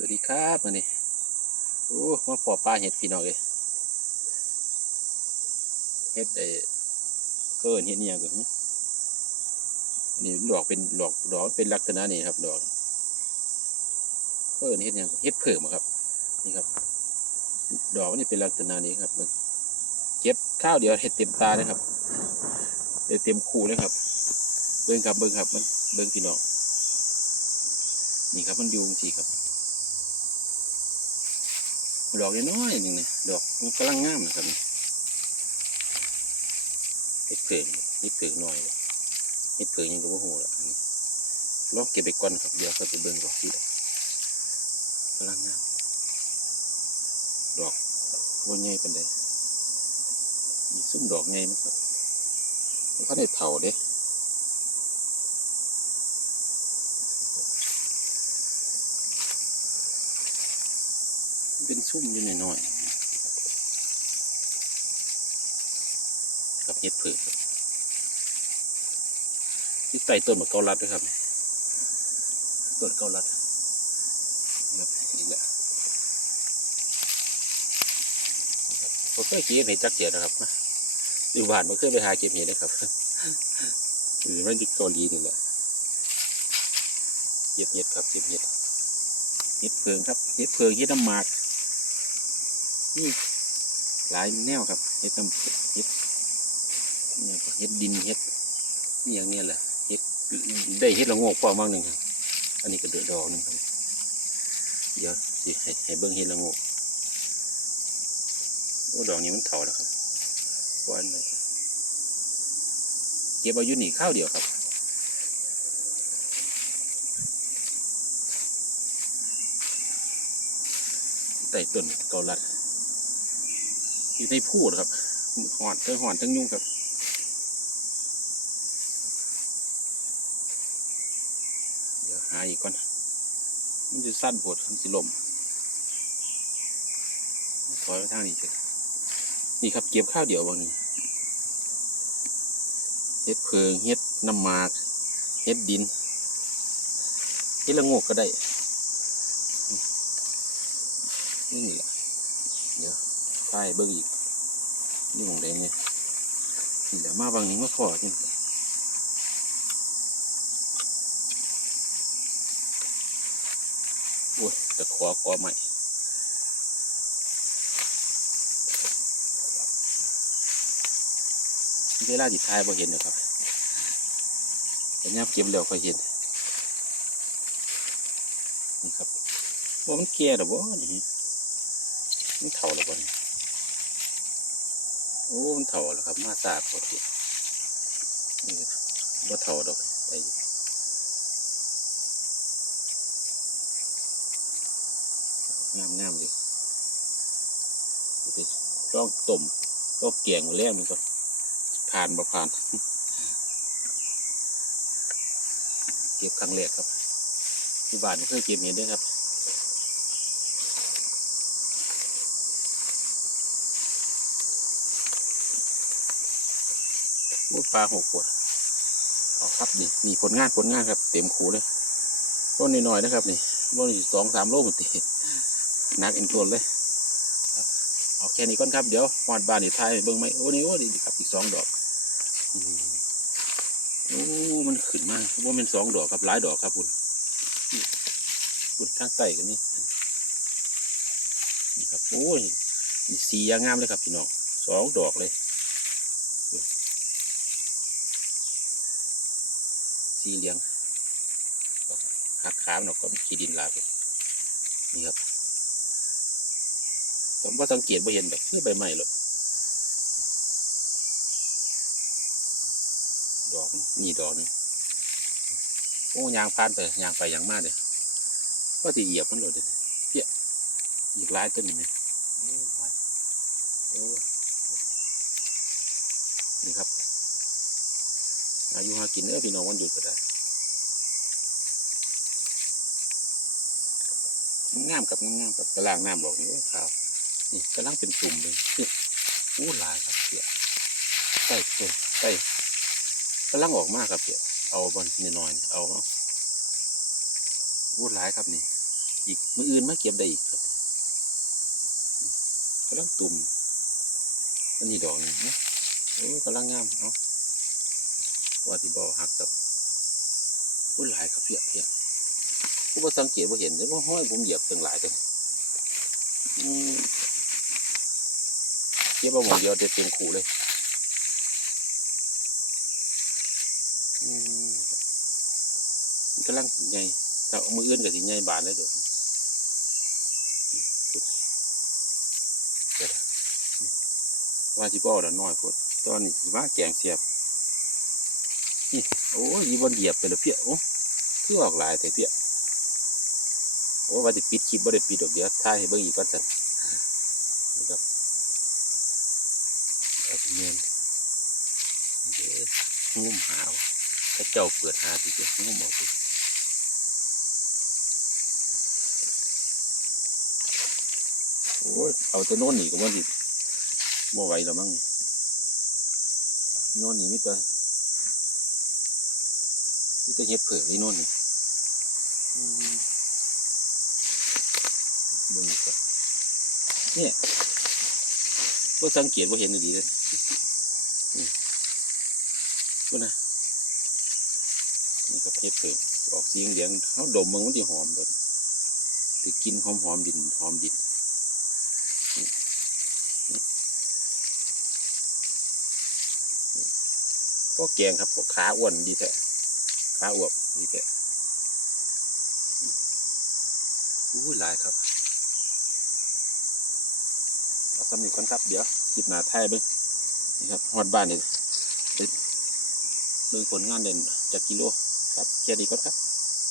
สวัสดีครับมานี่โอ้มาปอปลาเห็ดพี่น้องเลยเห็ดไอ้เกินเห็ดเนี่ยก็อันนี้ดอกเป็นดอกดอกเป็นลักษณะนี้ครับ ดอกเกินเห็ดเนี่ยเห็ดเพิ่มอะครับ นี่ครับ ดอกนี่เป็นลักษณะนี้ครับเก็บข้าวเดียวเห็ดเต็มตาเลยครับเต็มคูเลยครับ เบิ้งครับเบิ้งครับมันเบิ้งพี่น้องนี่ครับมันยูจริงๆครับ ดอกน้อยหนึ่งเนี่ยดอกมันกำลังงามนะครับนี่เห็ดเผือกเห็ดเผือกน้อยเลยเห็ดเผือกยังก็บ่หูละอันนี้ลองเก็บไปก่อนครับเดี๋ยวก็ไปเบิ่งดอกที่ดอกกำลังงามดอกว่าใหญ่เป็นไดมีซุ้มดอกใหญ่มั้งครับมันก็ได้เถาเด้มันเป็น ซุ้มอยู่หน่อยๆกับเห็ดเผือกที่ใต้ต้นมะเกาลัดด้วยครับต้นเกาลัดนี่ครับอีกแล้วผมเคยเก็บเห็ดจักเจียนะครับนะอยู่บ้านผมเคยไปหาเก็บเห็ดนะครับหรือมันจะเกาหลีนี่แหละเก็บเห็ดครับเก็บเห็ดเห็ดเพิงครับเห็ดเพิงเห็ดน้ำหมาก นี่หลายแนวครับเห็ดน้ำเห็ดนี่ก็เห็ดดินเห็ดนี่อย่างเนี้ยแหละเห็ดได้เห็ดละโงกปอมากหนึ่งครับอันนี้ก็เดือดดอกหนึงครับเดี๋ยวสิให้ให้เบิ้งเห็ดละโงกโอ้ดอกนี้มันเถาแล้วครับวานเลยเก็บเอาอยุนี่ข้าวเดียวครับใต้ต้นเกาลัด อยู่ในพูดครับหอนทั้งหอนทั้งยุ่งครับเดี๋ยวหาอีกก่อนมันจะสั้นปวดมันสิลมซอยไปทางนี้เถอะนี่ครับเก็บข้าวเดียวบางนี่เฮ็ดเพิงเฮ็ดน้ำหมากเฮ็ดดินเฮ็ดละงกก็ได้นี่แหละ ใต้เบิ่งอีก นี่มองได้เนี่ยนี่แหละมาบางนี้มาพอจริงโอ้ยแต่ขอขอใหม่เวลาจิตทายพอเห็นนะครับแต่ย่ามเก็บแล้วค่อยเห็นนี่ครับว่ามันแก่หรือบ่นี่มันเถ่าหรือบ่นี่ โอ้มันเถ่าแล้วครับ มาสาดพอดีนี่บ่เถ่าดอกไปอยู่งามงามเลยไปต้องต้มต้องเกี่ยงหมดแล้วมันก็ผ่านบ่ผ่าน เก็บครั้งแรกครับ ที่บ้านเคยเก็บเห็ดด้วยครับ มูดปลาหกขวดเอาครับนี่นี่ผลงานผลงานครับ เต็มคูเลยต้นน้อยๆนะครับ นี่ต้นสองสามโลหมดตีนักเอ็นตัวเลยเอาแค่นี้ก่อนครับ เดี๋ยวหอดบานนี่ทายเบิ่งไหมโอ้นี่โอ้นี่ครับอีกสองดอกโอ้มันขึ้นมากว่าเป็นสองดอกครับหลายดอกครับคุณคุณข้างใต้กันนี่นี่ครับโอ้ยนี่สียางงามเลยครับพี่น้องสองดอกเลย สีเหลียงหักขามนออกก็มีขี้ดินลาบเลยนี่ครับผมว่าสังเกตว่าเห็นแบบคือใบไม้หรอกดอกมันนี่ดอกหนึงโอ้ยางพานไปยางไปยางมาเลยก็จะเหยียบมันเลยเดี๋ยวนี้เพี้ยอีกหลายต้นนี่ไหมโอ้หลายโอ้นี่ครับ อายุหากินเออพี่น้องวันหยุดก็ได้งามกับงามกับกระล่างน้ำบอกนี่โอ้ยขาวนี่กำลังเป็นตุ่มเลยนี่โอ้หลายครับเพียใต้ต้นใต้กำลังออกมากครับเพียเอาบอลนิดหน่อยเอาเอาโอ้หลายครับนี่ อีกมืออื่นมาเก็บได้อีกครับกำลังตุ่มอันนี้ดอกนึงนะโอ้ยกำลังงามเนาะ ว่าที่บ่อหักกับอุ้ยหลายครับเพียเพียผมว่าสังเกตว่าเห็นแต่ว่าห้อยผมเหยียบตั้งหลายตัวอืมเก็บมาหมดเดียวเด็ดเต็มขู่เลยอืมมันกำลังใหญ่ถ้าเอามืออื่นกับสิใหญ่บานแล้วเดี๋ยวว่าที่พ่อละน้อยพดตอนนี้สิมาแกงเสียบ นี่โอ้ยีบอนเหยียบไปและเพี้ยโอ้คือออกลายแต่เพี้ยโอ้ว่าจะปิดคลิปบ่ได้ปิดดอกเดียวถ่ายให้เบิ่งอีกก่อนสันนี่ครับเอาเงียนเด้องุ่มหาวถ้าเจ้าเปิดหาติเจ้างุ่มเอาไปโอ้ยเอาแต่โน่นนี่ก็มันสิบ่ไหวแล้วมั้งโน่นนี่มิตร มิตรเฮ็ดเผือกนี่โน่นนี่อืมเบิ่งก่อนเนี่ยบ่สังเกตบ่าเห็นดีเลยนี่บ่นะนี่ก็เฮ็ดเผือกออกสีเหลืองเฮาดมมันมันสิหอมตัวสิกินหอมๆดินหอมดินพวกแกงครับพวกขาอ้วนดีแท้ หาอวบดีแท้อู้หลายครับเอาสำนีก่อนครับ เดี๋ยวคิดหนาไทยเบิ้งนี่ครับหอดบ้านนี่เลยผลงานเด่นจากกิโล ครับแค่ดีก่อนครับ